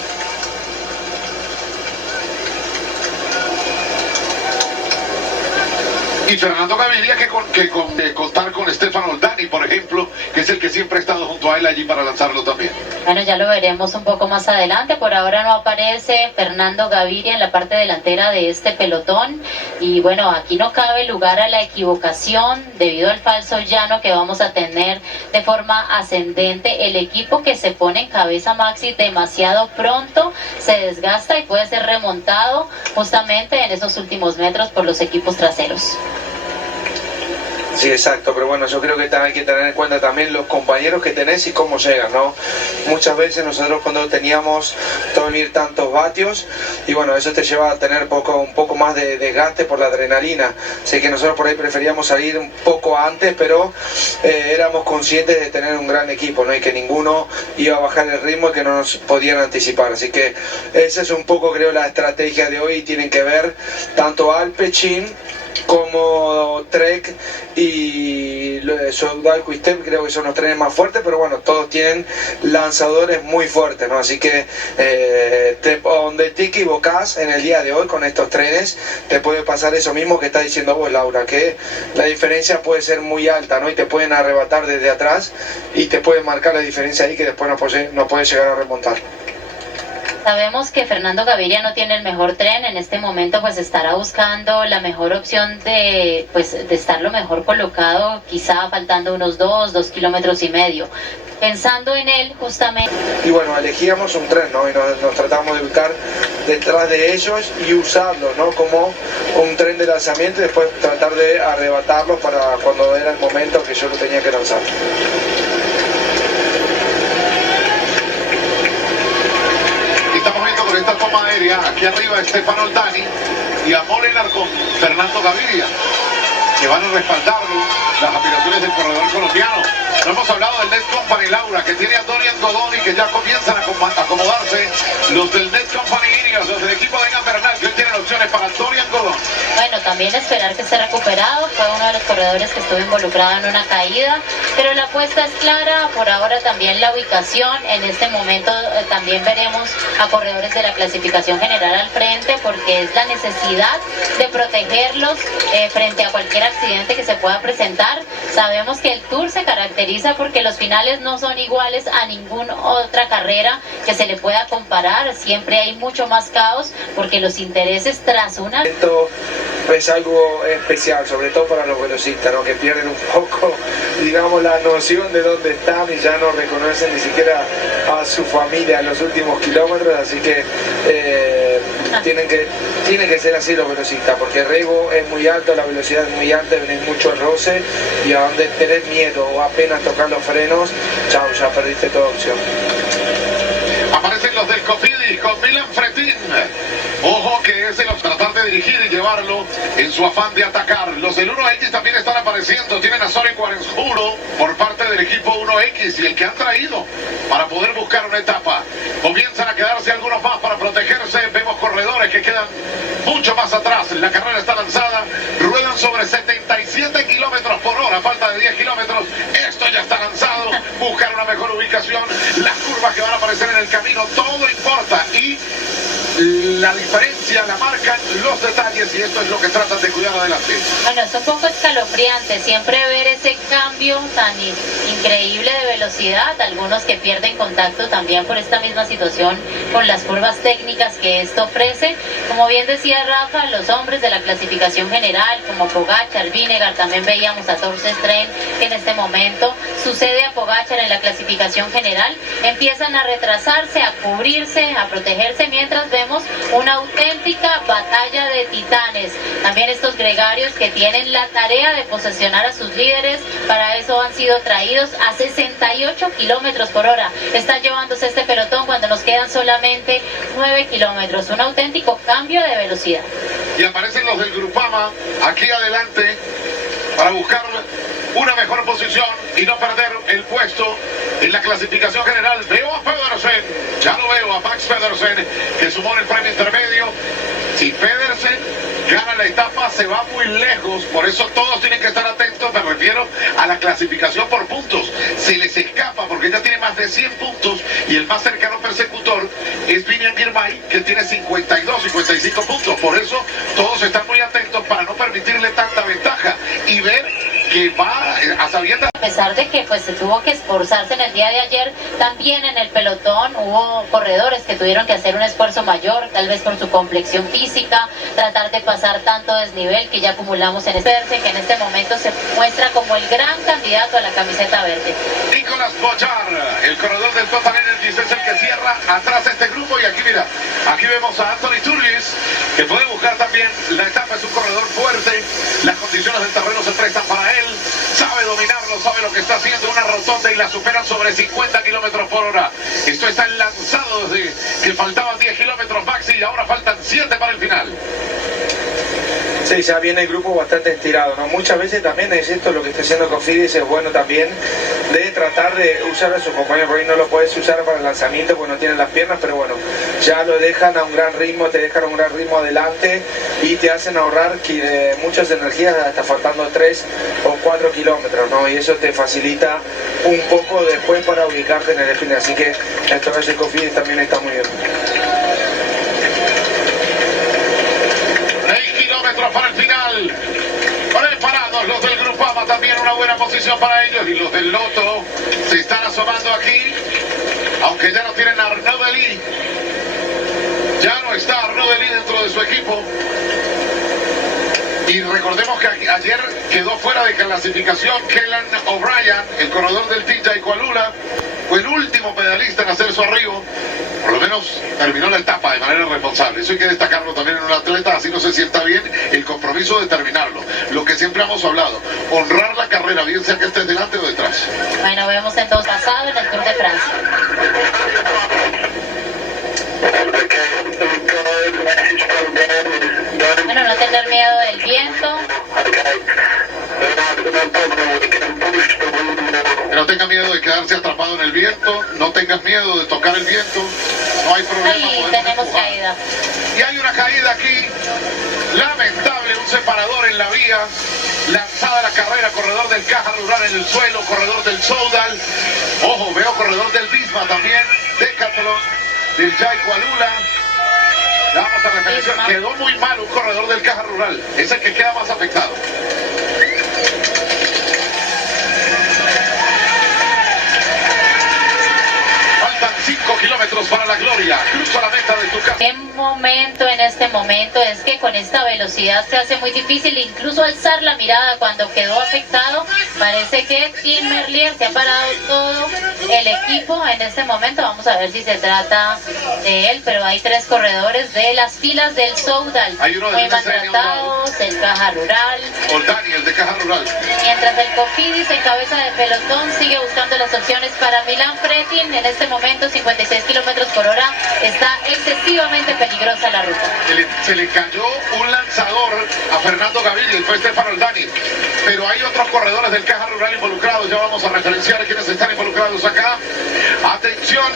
Y Fernando Gaviria que contar con Stefano Oldani, por ejemplo, que es el que siempre ha estado junto a él allí para lanzarlo también. Bueno, ya lo veremos un poco más adelante. Por ahora no aparece Fernando Gaviria en la parte delantera de este pelotón. Y bueno, aquí no cabe lugar a la equivocación debido al falso llano que vamos a tener de forma ascendente. El equipo que se pone en cabeza Maxi demasiado pronto se desgasta y puede ser remontado justamente en esos últimos metros por los equipos traseros. Sí, exacto, pero bueno, yo creo que hay que tener en cuenta también los compañeros que tenés y cómo llegan, ¿no? Muchas veces nosotros cuando teníamos unir tantos vatios, y bueno, eso te lleva a tener un poco más de desgaste por la adrenalina. Así que nosotros por ahí preferíamos salir un poco antes, pero éramos conscientes de tener un gran equipo, ¿no? Y que ninguno iba a bajar el ritmo y que no nos podían anticipar. Así que esa es un poco, creo, la estrategia de hoy. Tienen que ver tanto Alpecin como Trek y Soudal Quick-Step, creo que son los trenes más fuertes, pero bueno, todos tienen lanzadores muy fuertes, ¿no? Así que donde te equivocás en el día de hoy con estos trenes, te puede pasar eso mismo que está diciendo vos, Laura, que la diferencia puede ser muy alta, ¿no? Y te pueden arrebatar desde atrás y te pueden marcar la diferencia ahí que después no puedes llegar a remontar. Sabemos que Fernando Gaviria no tiene el mejor tren, en este momento pues estará buscando la mejor opción de estar lo mejor colocado, quizá faltando unos 2 kilómetros y medio. Pensando en él justamente. Y bueno, elegíamos un tren, ¿no? Y nos tratamos de ubicar detrás de ellos y usarlo, ¿no? Como un tren de lanzamiento y después tratar de arrebatarlos para cuando era el momento que yo lo tenía que lanzar. Esta toma aérea, aquí arriba Stefano Oldani y a Molenar con Fernando Gaviria, que van a respaldar las aspiraciones del corredor colombiano. No hemos hablado del Net Company, Laura, que tiene a Dorian Godón y que ya comienzan a acomodarse los del Net Company Ineos, los del equipo de Egan Bernal, que hoy tienen opciones para Dorian Godón. Bueno, también esperar que esté recuperado, fue uno de los corredores que estuvo involucrado en una caída, pero la apuesta es clara, por ahora también la ubicación, en este momento también veremos a corredores de la clasificación general al frente, porque es la necesidad de protegerlos frente a cualquier accidente que se pueda presentar. Sabemos que el Tour se caracteriza porque los finales no son iguales a ninguna otra carrera que se le pueda comparar, siempre hay mucho más caos porque los intereses tras una... Esto es algo especial, sobre todo para los velocistas, ¿no? Que pierden un poco, digamos, la noción de dónde están y ya no reconocen ni siquiera a su familia en los últimos kilómetros, así que tienen que ser así los velocistas, porque el riesgo es muy alto, la velocidad es muy alta, viene mucho el roce y a donde tenés miedo o apenas tocar los frenos, chao, ya perdiste toda opción. Aparecen los del Cofidis con Milan Fretin. Ojo que es de los tratar de puede dirigir y llevarlo en su afán de atacar. Los del 1X también están apareciendo. Tienen a Soren Guarensjuro por parte del equipo 1X y el que han traído para poder buscar una etapa. Comienzan a quedarse algunos más para protegerse. Vemos corredores que quedan mucho más atrás. La carrera está lanzada. Ruedan sobre 77 kilómetros por hora. Falta de 10 kilómetros. Esto ya está lanzado. Buscar una mejor ubicación. Las curvas que van a aparecer en el camino. Todo importa. Y la diferencia la marcan los detalles y esto es lo que tratan de cuidar adelante. Bueno, es un poco escalofriante siempre ver ese cambio tan increíble de velocidad, algunos que pierden contacto también por esta misma situación con las curvas técnicas que esto ofrece. Como bien decía Rafa, los hombres de la clasificación general como Pogačar, Vingegaard, también veíamos a Torsten Strähn que en este momento sucede a Pogačar en la clasificación general, empiezan a retrasarse, a cubrirse, a protegerse, mientras vemos una auténtica batalla de titanes. También estos gregarios que tienen la tarea de posesionar a sus líderes, para eso han sido traídos a 68 kilómetros por hora. Está llevándose este pelotón cuando nos quedan solamente 9 kilómetros. Un auténtico cambio de velocidad. Y aparecen los del Grupama aquí adelante para buscar una mejor posición y no perder el puesto en la clasificación general. Veo a Pedersen, ya lo veo a Max Pedersen, que sumó en el premio intermedio. Si Pedersen gana la etapa, se va muy lejos, por eso todos tienen que estar atentos, me refiero a la clasificación por puntos. Se les escapa porque ya tiene más de 100 puntos y el más cercano persecutor es Vinian Girmay, que tiene 52, 55 puntos. Por eso todos están muy atentos para no permitirle tanta ventaja y ver que va a sabiendas. A pesar de que pues se tuvo que esforzarse en el día de ayer, también en el pelotón hubo corredores que tuvieron que hacer un esfuerzo mayor, tal vez por su complexión física, tratar de pasar tanto desnivel que ya acumulamos en este, que en este momento se muestra como el gran candidato a la camiseta verde. Nicolás Bojar, el corredor del Total Energies, es el que cierra atrás este grupo y aquí mira, aquí vemos a Anthony Turgis, que puede buscar también la etapa, es un corredor fuerte, las condiciones del terreno se prestan para él, sabe dominarlo, sabe lo que está haciendo, una rotonda y la superan sobre 50 kilómetros por hora. Esto está lanzado desde que faltaban 10 kilómetros maxi y ahora faltan 7 para el final. Sí, ya viene el grupo bastante estirado, ¿no? Muchas veces también es esto lo que está haciendo Cofidis, es bueno también de tratar de usar a su compañero, por ahí no lo puedes usar para el lanzamiento porque no tienen las piernas, pero bueno, ya lo dejan a un gran ritmo, te dejan a un gran ritmo adelante y te hacen ahorrar muchas energías hasta faltando 3 o 4 kilómetros, ¿no? Y eso te facilita un poco después para ubicarte en el final, así que esto de Cofidis también está muy bien. Para el final, preparados los del Grupama, también una buena posición para ellos y los del Lotto se están asomando aquí, aunque ya no tienen a Arnaud Delis, ya no está Arnaud Delis dentro de su equipo. Y recordemos que ayer quedó fuera de clasificación Kellan O'Brien, el corredor del TJ Coalula, fue el último pedalista en hacer su arribo, por lo menos terminó la etapa de manera responsable. Eso hay que destacarlo también en un atleta, así no se sienta bien el compromiso de terminarlo. Lo que siempre hemos hablado, honrar la carrera, bien sea que estés delante o detrás. Bueno, vemos entonces pasado en el Tour de Francia. Bueno, no tener miedo del viento. Que no tenga miedo de quedarse atrapado en el viento, no tengas miedo de tocar el viento, no hay problema. Ahí tenemos caída. Y hay una caída aquí, lamentable, un separador en la vía, lanzada la carrera, corredor del Caja Rural en el suelo, corredor del Soudal, ojo, veo corredor del Visma también, Decathlon, del Jai Coalula. Vamos a referenciar, quedó muy mal un corredor del Caja Rural, es el que queda más afectado. Faltan 5 kilómetros para la gloria, cruza la meta de tu casa. ¿Qué momento en este momento? Es que con esta velocidad se hace muy difícil incluso alzar la mirada cuando quedó afectado. Parece que Tim Merlier se ha parado todo el equipo en este momento. Vamos a ver si se trata de él, pero hay 3 corredores de las filas del Soudal muy maltratados, el Caja Rural. Oldani, el de Caja Rural. Mientras el Cofidis en cabeza de pelotón sigue buscando las opciones para Milan Fretin. En este momento 56 kilómetros por hora está excesivamente peligrosa la ruta. Se le cayó un lanzador a Fernando Gaviria y fue Stefano Oldani. Pero hay otros corredores del Caja Rural involucrados. Ya vamos a referenciar a quienes están involucrados acá. Atención,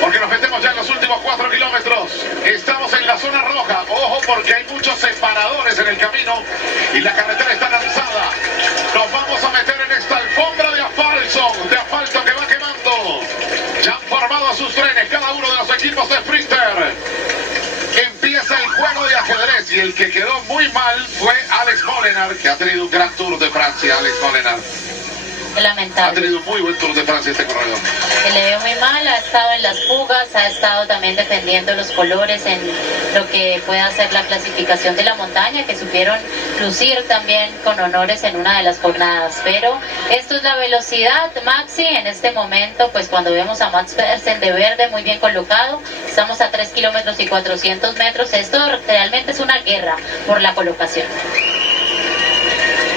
porque nos metemos ya en los últimos 4 kilómetros. Estamos en la zona roja. Ojo, porque hay muchos separadores en el camino y la carretera está lanzada. Nos vamos a meter en esta alfombra de asfalto que va quemando. Ya han formado sus trenes cada uno de los equipos de Sprinter. Empieza el juego de ajedrez y el que quedó muy mal fue Alex Molenaar, que ha tenido un gran Tour de Francia. Alex Molenaar Lamentable. ha tenido un muy buen Tour de Francia este corredor. Se le vio muy mal, ha estado en las fugas, ha estado también defendiendo los colores en lo que pueda ser la clasificación de la montaña, que supieron lucir también con honores en una de las jornadas. Pero esto es la velocidad, Maxi, en este momento, pues cuando vemos a Mats Pedersen de verde muy bien colocado, estamos a 3 kilómetros y 400 metros, esto realmente es una guerra por la colocación.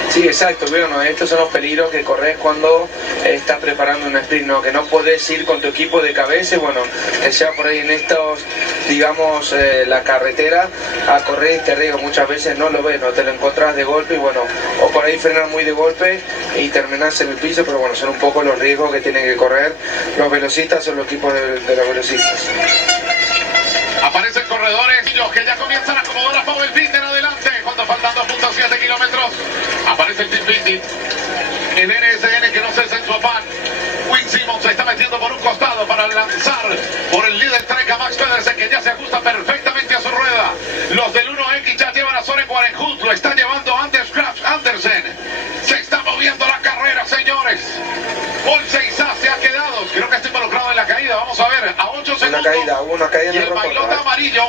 Sí, exacto, bueno, estos son los peligros que corres cuando estás preparando un sprint, ¿no? Que no podés ir con tu equipo de cabeza y bueno, que sea por ahí en estos, digamos, la carretera a correr este riesgo, muchas veces no lo ves, no te lo encontrás de golpe y bueno, o por ahí frenar muy de golpe y terminás en el piso, pero bueno, son un poco los riesgos que tienen que correr los velocistas o los equipos de los velocistas. Aparecen corredores que ya comienzan a acomodar a Pavel Binder adelante cuando faltan 2.7 kilómetros. Aparece el Team Binder. El NSN que no cesa en su afán. Wayne Simmons se está metiendo por un costado para lanzar por el líder Trek Max Pedersen, que ya se ajusta perfectamente a su rueda. Los del 1X ya llevan a Soren Guarenhut, lo está llevando Anders Krafft Andersen. Se está moviendo la carrera, señores. Paul Seizá se ha quedado, creo que está involucrado en la caída. Vamos a ver, a 8 segundos. Una caída y el bailota amarillo.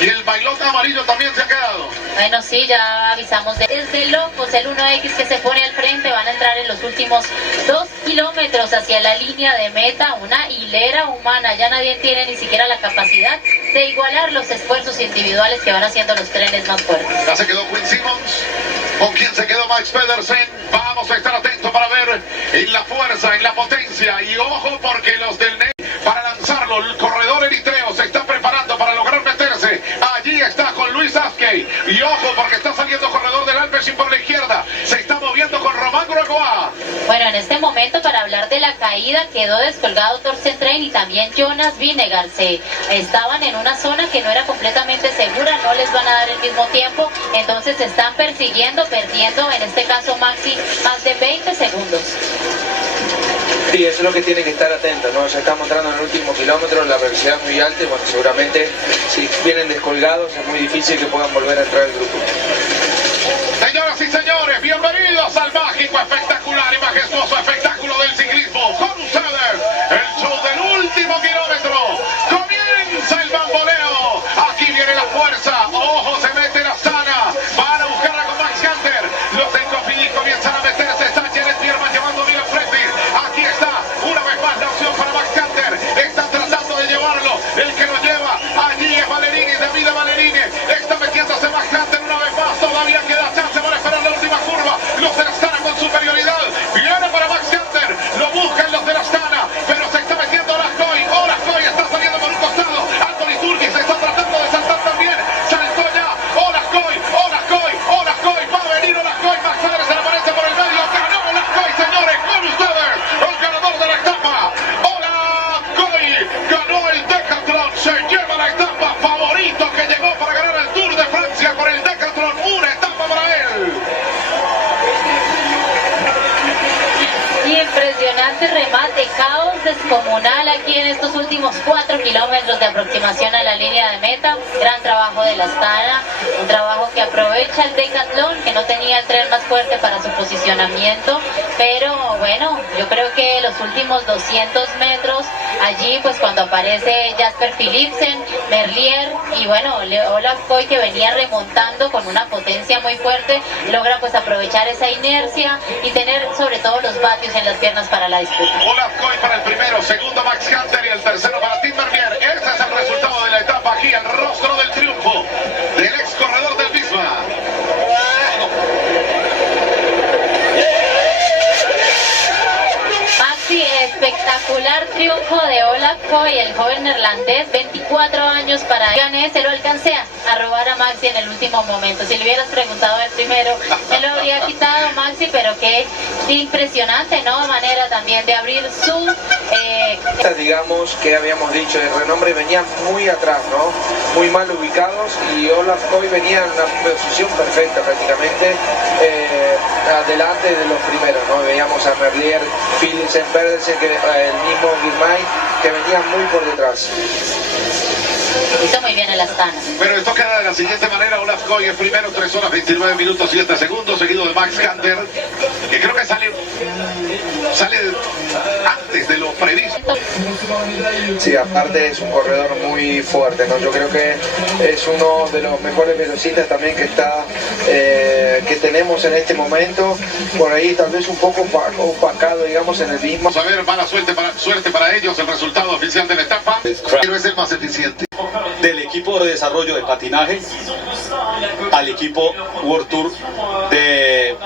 Y el bailota amarillo también se ha quedado. Bueno, sí, ya avisamos. Es de locos el 1X que se pone al frente. Van a entrar en los últimos 2 kilómetros hacia la línea de meta. Una hilera humana. Ya nadie tiene ni siquiera la capacidad de igualar los esfuerzos individuales que van haciendo los trenes más fuertes. Ya se quedó Wayne Simmons. ¿Con quién se quedó Max Pedersen? Vamos a estar atentos para ver en la fuerza, en la potencia. Y ojo, porque los del NEI, para lanzarlo, el corredor eritreo se está preparando para lograr meterse. Allí está con Luis Askey. Y ojo, porque está saliendo corredor del Alpecin por la izquierda. Se está moviendo con Román Grogoa. Bueno, en este momento, para hablar de la caída, quedó descolgado Thorsten Trein y también Jonas Vingegaard. Estaban en una zona que no era completamente segura, no les van a dar el mismo tiempo, entonces se están persiguiendo, perdiendo, en este caso Maxi, más de 20 segundos. Sí, eso es lo que tiene que estar atento, ¿no? Ya estamos entrando en el último kilómetro, la velocidad es muy alta y bueno, seguramente si vienen descolgados es muy difícil que puedan volver a entrar al grupo. Señoras y señores, bienvenidos al mágico, espectacular y majestuoso espectáculo del ciclismo. Con ustedes, el show del último kilómetro. Comienza el bamboleo. Aquí viene la fuerza. Ojo, se mete la Astana. Van a buscarla con Max Hunter. Los del Cofidis comienzan a meterse. Está Janet Bierman llevando a Milan Fredrik. Aquí está, una vez más, la opción para Max Hunter. Están tratando de llevarlo. El que lo lleva allí es Valerini, Davide Valerini. Está metiéndose Max Hunter una vez más. Todavía queda chance para esperar la última curva. Los de la Astana con superioridad. Viene para Max Hunter. Lo buscan los de la Astana. Pero se está metiendo Olascoy. Olascoy está saliendo por un costado. Anthony Turgis se está tratando de saltar también. Saltó ya. Olascoy. Va a venir Olascoy. Max Hunter se le aparece por el medio. Ganó Olascoy, señores. Con ustedes, el ganador de la etapa. Olascoy ganó el Decathlon. Se lleva la etapa. Favorito que llegó para ganar el Tour de Francia con el Decathlon. Una etapa para él. Impresionante remate, caos descomunal aquí en estos últimos 4 kilómetros de aproximación a la línea de meta. Gran trabajo de la Astana, un trabajo que aprovecha el Decathlon, que no tenía el tren más fuerte para su posicionamiento, pero bueno, yo creo que los últimos 200 metros, allí pues cuando aparece Jasper Philipsen, Merlier y bueno, Olaf Koy, que venía remontando con una potencia muy fuerte, logra pues aprovechar esa inercia y tener sobre todo los vatios en las piernas para la disputa. Olaf Koy para el primero, segundo Max Hunter y el tercero para Tim Merlier. Ese es el resultado de la etapa aquí, el rostro del triunfo del ex corredor del Visma. Maxi, espectacular triunfo de Olaf Koy, el joven neerlandés, 24 años para gané, se lo alcancé a robar a Maxi en el último momento. Si le hubieras preguntado el primero, él lo habría quitado Maxi, pero qué impresionante, ¿no? Manera también de abrir su... Digamos que habíamos dicho, el renombre venían muy atrás, ¿no? Muy mal ubicados, y Olaf Koy venía en una posición perfecta prácticamente, adelante de los primeros, ¿no? Veíamos a Merlier, Philipsen, Pedersen, que el mismo Girmay, que venían muy por detrás. Hizo muy bien el Astana. Pero esto queda de la siguiente manera: Olaf Koy es primero, 3 horas 29 minutos 7 segundos, seguido de Max Canter, que creo que sale antes de lo previsto. Sí, aparte es un corredor muy fuerte, ¿no? Yo creo que es uno de los mejores velocistas también que tenemos en este momento. Por ahí tal vez un poco opacado, digamos, en el mismo. Vamos a ver, mala suerte para ellos. El resultado oficial de la etapa, pero es el más eficiente. Del equipo de desarrollo de patinaje al equipo World Tour de...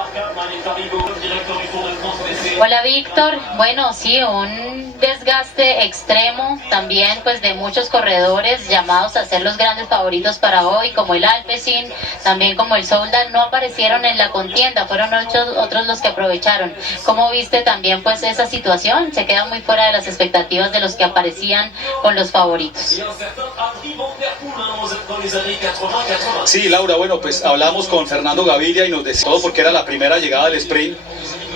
Hola Víctor, bueno sí, un desgaste extremo también pues de muchos corredores llamados a ser los grandes favoritos para hoy, como el Alpecin, también como el Soldal, no aparecieron en la contienda, fueron otros los que aprovecharon. ¿Cómo viste también pues esa situación? Se queda muy fuera de las expectativas de los que aparecían con los favoritos. Sí, Laura, bueno, pues hablamos con Fernando Gaviria y nos decía todo porque era la primera llegada del sprint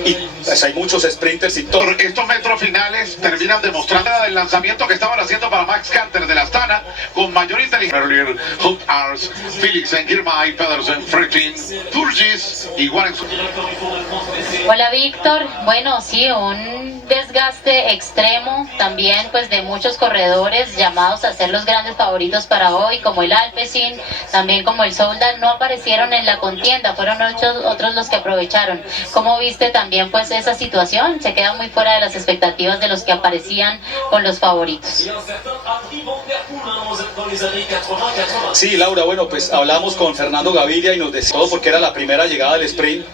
y pues hay muchos sprinters y todo. Estos metros finales terminan demostrando el lanzamiento que estaban haciendo para Max Canter de la Astana con mayor inteligencia. Merlier, Hook Ars, Philipsen, Girmay, Pedersen, Fretin, Turgis y Warren. Hola Víctor, bueno sí, un desgaste extremo también pues de muchos corredores llamados a ser los grandes favoritos para hoy, como el Alpecin, también como el Soldal, no aparecieron en la contienda, fueron otros los que aprovecharon. ¿Cómo viste también pues esa situación? Se queda muy fuera de las expectativas de los que aparecían con los favoritos. Sí, Laura, bueno, pues hablamos con Fernando Gaviria y nos decía todo porque era la primera llegada del sprint